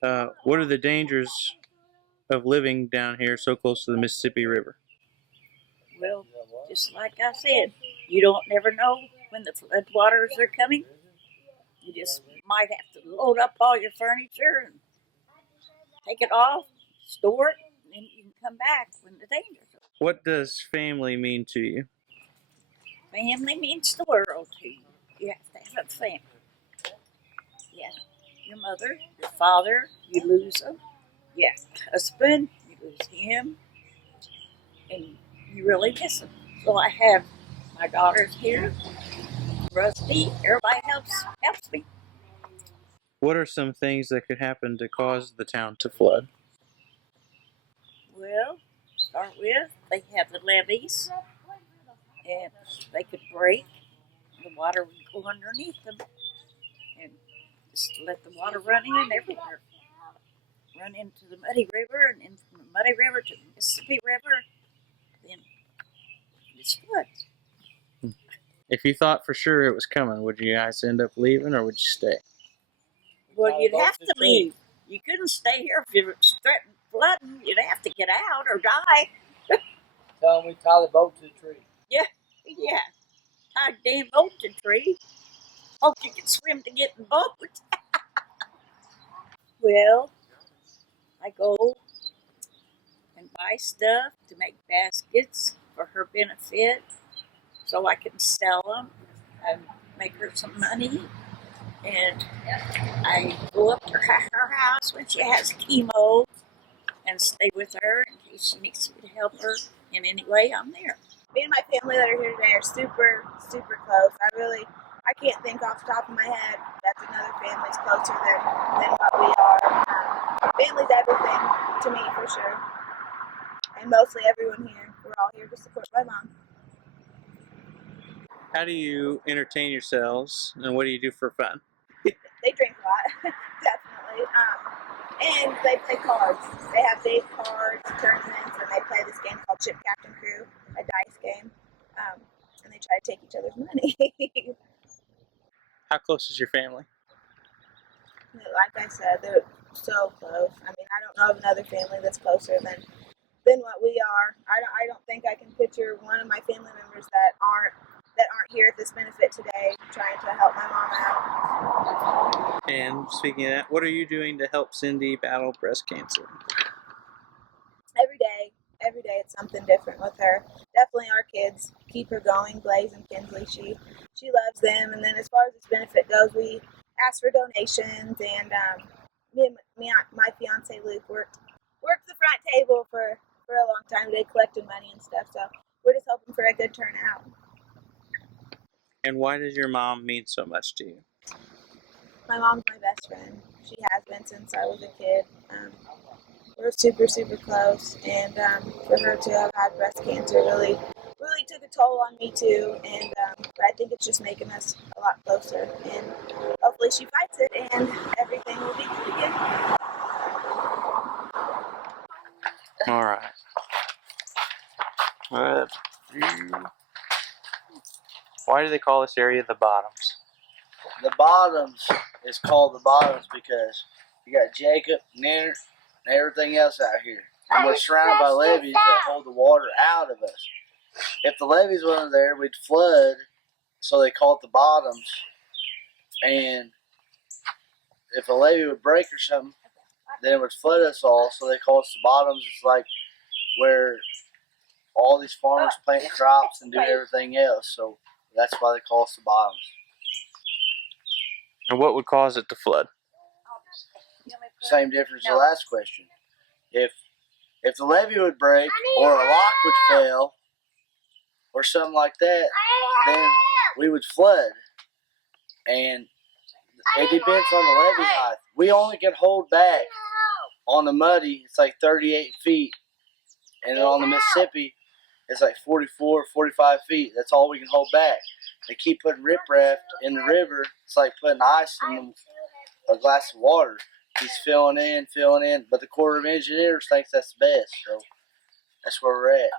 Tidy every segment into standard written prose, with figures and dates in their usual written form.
What are the dangers of living down here so close to the Mississippi River? Well, just like I said, you don't never know when the flood waters are coming. You just might have to load up all your furniture and take it off, store it, and then you can come back when the danger's over. What does family mean to you? Family means the world to you. You have to have a family. Yeah, your mother, your father, you lose them. Yeah, husband, you lose him, and you really miss them. So I have my daughters here, Rusty. Everybody helps me. What are some things that could happen to cause the town to flood? Well, start with they have the levees, and they could break. The water would go underneath them, and just let the water run in everywhere. Run into the Muddy River, and then from the Muddy River to the Mississippi River, then it's floods. If you thought for sure it was coming, would you guys end up leaving or would you stay? Well, you'd have to leave. You couldn't stay here if you were threatened flooding. You'd have to get out or die. Tell them we tie the boat to the tree. Yeah, tie a damn boat to the tree. Hope you can swim to get in the boat. Well, I go and buy stuff to make baskets for her benefit so I can sell them and make her some money. And I go up to her house when she has chemo and stay with her in case she needs me to help her in any way. I'm there. Me and my family that are here today are super, super close. I can't think off the top of my head that's another family's closer than what we are. Family's everything to me for sure. And mostly everyone here. We're all here to support my mom. How do you entertain yourselves and what do you do for fun? They drink a lot, definitely. And they play cards. They have big cards, tournaments, and they play this game called Ship Captain Crew, a dice game. And they try to take each other's money. How close is your family? Like I said, they're so close. I mean, I don't know of another family that's closer than what we are. I don't think I can picture one of my family members that aren't here at this benefit today trying to help my mom out. And speaking of that, what are you doing to help Cindy battle breast cancer? Every day it's something different with her. Definitely our kids keep her going. Blaze and Kinsley, she loves them. And then as far as this benefit goes, we ask for donations, and my fiance Luke worked the front table for a long time. They collected money and stuff, so we're just hoping for a good turnout. And why does your mom mean so much to you? My mom's my best friend. She has been since I was a kid. We're super, super close, and for her to have had breast cancer really took a toll on me too, and but I think it's just making us a lot closer, and hopefully she fights it and everything will be good again. All right. Why do they call this area the Bottoms? The Bottoms is called the Bottoms because you got Jacob, Nenner, and everything else out here. And we're surrounded by levees that hold the water out of us. If the levees weren't there, we'd flood, so they call it the Bottoms. And if a levee would break or something, then it would flood us all, so they call us the Bottoms. It's like where all these farmers plant crops and do everything else, so that's why they call us the Bottoms. And what would cause it to flood? Same difference as the last question. If the levee would break or a lock would fail or something like that, then we would flood. And it depends on the levee height. We only can hold back on the Muddy, it's like 38 feet. And on the Mississippi, it's like 44, 45 feet. That's all we can hold back. They keep putting riprap in the river. It's like putting ice in a glass of water. He's filling in. But the Corps of Engineers thinks that's the best. So that's where we're at.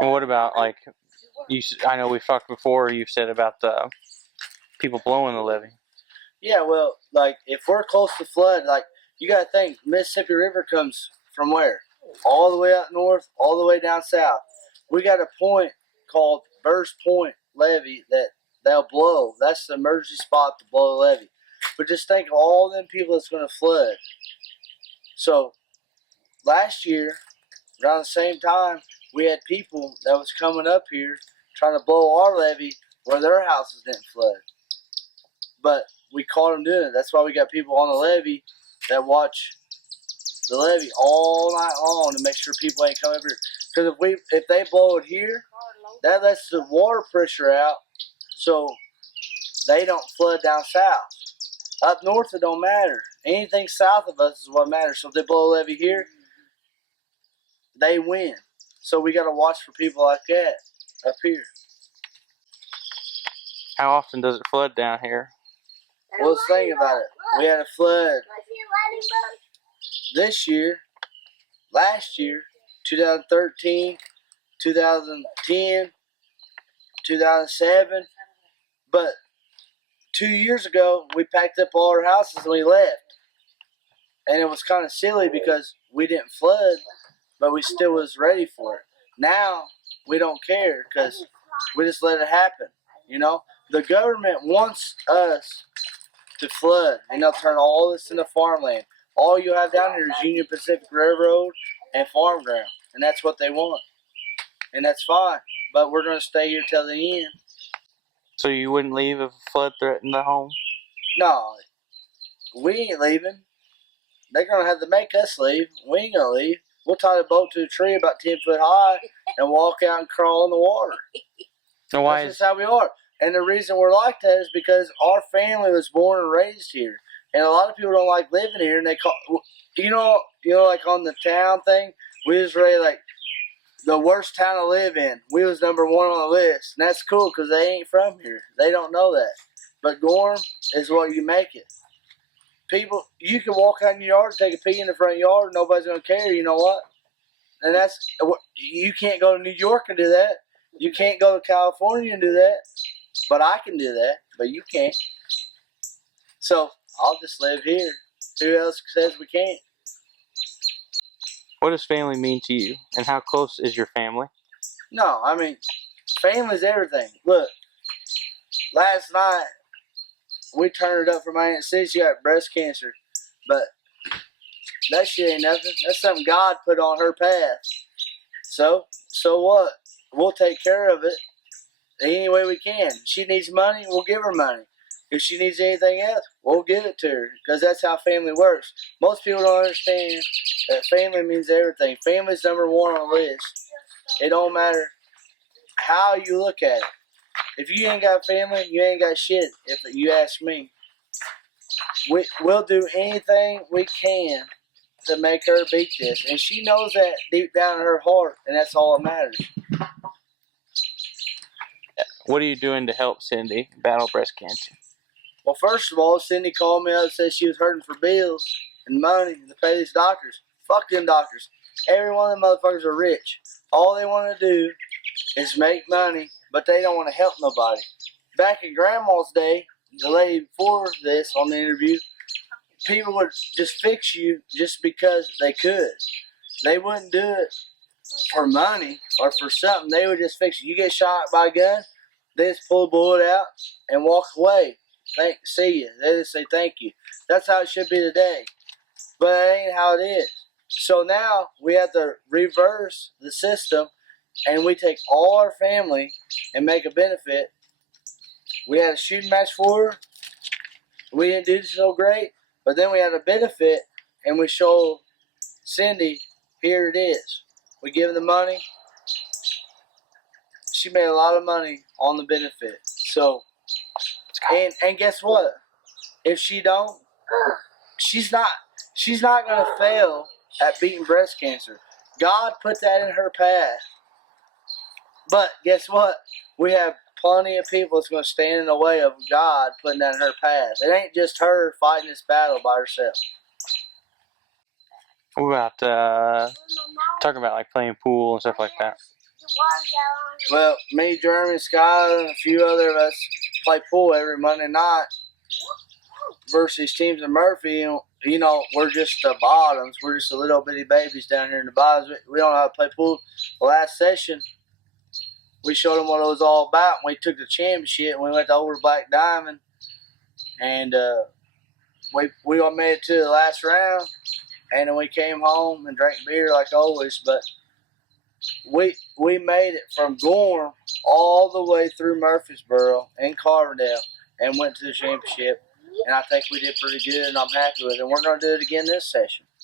Well, what about, like, I know we've talked before, you've said about the people blowing the levee. Yeah, well, like, if we're close to flood, like, You got to think, Mississippi River comes from where? All the way up north, all the way down south. We got a point called Burst Point Levee that they'll blow. That's the emergency spot to blow the levee. But just think of all them people that's going to flood. So last year, around the same time, we had people that was coming up here trying to blow our levee where their houses didn't flood. But we caught them doing it. That's why we got people on the levee that watch the levee all night long to make sure people ain't coming over here. Because if they blow it here, that lets the water pressure out, so they don't flood down south. Up north, it don't matter. Anything south of us is what matters. So if they blow a levee here, they win. So we got to watch for people like that up here. How often does it flood down here? Well, let's think about it. We had a flood this year, last year, 2013, 2010, 2007. But 2 years ago, we packed up all our houses and we left. And it was kind of silly because we didn't flood, but we still was ready for it. Now, we don't care because we just let it happen, you know. The government wants us to flood, and they'll turn all this into farmland. All you have down here is Union Pacific Railroad and farm ground, and that's what they want. And that's fine, but we're going to stay here till the end. So you wouldn't leave if a flood threatened the home? No, we ain't leaving. They're going to have to make us leave. We ain't going to leave. We'll tie the boat to a tree about 10 foot high and walk out and crawl in the water. And why That's is just how we are. And the reason we're like that is because our family was born and raised here. And a lot of people don't like living here. And they call, you know, like on the town thing, we was rated like the worst town to live in. We was number 1 on the list. And that's cool because they ain't from here. They don't know that. But Gorham is what you make it. People, you can walk out in your yard, take a pee in the front yard, and nobody's going to care. You know what? And that's, you can't go to New York and do that. You can't go to California and do that. But I can do that. But you can't. So I'll just live here. Who else says we can't? what does family mean to you? And how close is your family? No, I mean, family's everything. Look, last night, we turned it up for my Aunt Sid. She got breast cancer. But that shit ain't nothing. That's something God put on her path. So what? We'll take care of it any way we can. If she needs money, we'll give her money. If she needs anything else, we'll give it to her. Because that's how family works. Most people don't understand that family means everything. Family's number 1 on the list. It don't matter how you look at it. If you ain't got family, you ain't got shit, if you ask me. We'll do anything we can to make her beat this. And she knows that deep down in her heart, and that's all that matters. What are you doing to help Cindy battle breast cancer? Well, first of all, Cindy called me up and said she was hurting for bills and money to pay these doctors. Fuck them doctors. Every one of them motherfuckers are rich. All they want to do is make money, but they don't want to help nobody. Back in Grandma's day, the lady before this on the interview, people would just fix you just because they could. They wouldn't do it for money or for something. They would just fix you. You get shot by a gun, they just pull the bullet out and walk away. See you. They just say thank you. That's how it should be today. But that ain't how it is. So now we have to reverse the system, and we take all our family and make a benefit. We had a shooting match for her. We didn't do so great, but then we had a benefit, and we showed Cindy, here it is. We give her the money. She made a lot of money on the benefit. So, and guess what? If she don't, she's not gonna fail at beating breast cancer. God put that in her path. But guess what? We have plenty of people that's going to stand in the way of God putting that in her path. It ain't just her fighting this battle by herself. What about talking about like playing pool and stuff like that? Well, me, Jeremy, Skyler, and a few other of us play pool every Monday night versus teams in Murphy. And you know, we're just the bottoms. We're just the little bitty babies down here in the bottoms. We don't know how to play pool. The last session, we showed them what it was all about. And we took the championship and we went to Over Black Diamond. And we all made it to the last round. And then we came home and drank beer like always. But we made it from Gorham all the way through Murfreesboro and Carbondale and went to the championship. And I think we did pretty good, and I'm happy with it. And we're going to do it again this session.